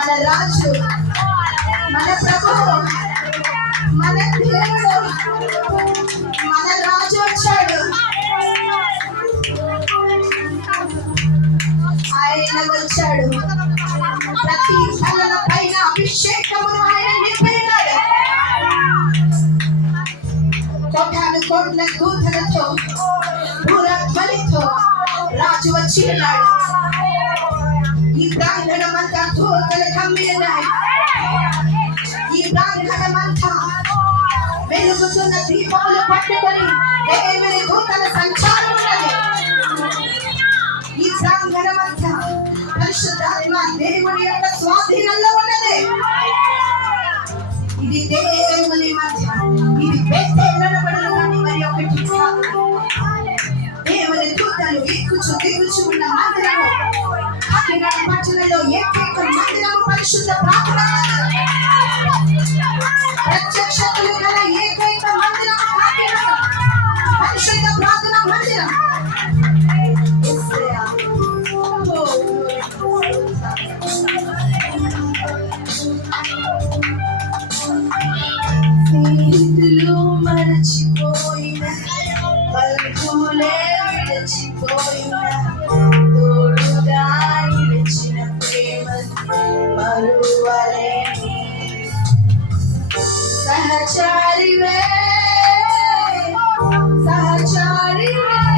మన రాజు, మన ప్రభువు, మన దేవుడు, మన రాజు వచ్చాడు. ఆయన వచ్చాడు. ప్రతి తలల పైన అభిషేకమును ఆయన నింపినాడు. కోటాను కోట్ల దూతలతో బూరధ్వనితో రాజు వచ్చి ఉన్నాడు. ఈ ప్రాంగణమంతా దూతలు కమ్మినాయి. ఈ ప్రాంగణమంతా వెలుగుతున్న దీపములు పట్టుకొని దేవుని దూతల సంచారం ఉన్నది. ఈ ప్రాంగణమంతా పరిశుద్ధాత్మ దేవుని యొక్క స్వాధీనంలో ఉన్నది. ఇది దేవుని మధ్య, ఇది బెత్తెలనబడును కానీ మరి ఒకటి కాదు. దేవుని దూతలు ఎక్కుచు దిగుచు ఉన్న మందిరము, కాకినాడ పట్టణంలో ఏకైక మందిరము పరిశుద్ధ ప్రార్థన మందిరం. ప్రత్యక్షతలు గల ఏకైక మందిరం కాకినాడ పరిశుద్ధ ప్రార్థన మందిరం. స్నేహితులు మరచిపోయిన, బంధువులే విడిచిపోయిన, తోడుగా నిలిచిన ప్రేమ మరువలేని సహచారివే, సహచారివే.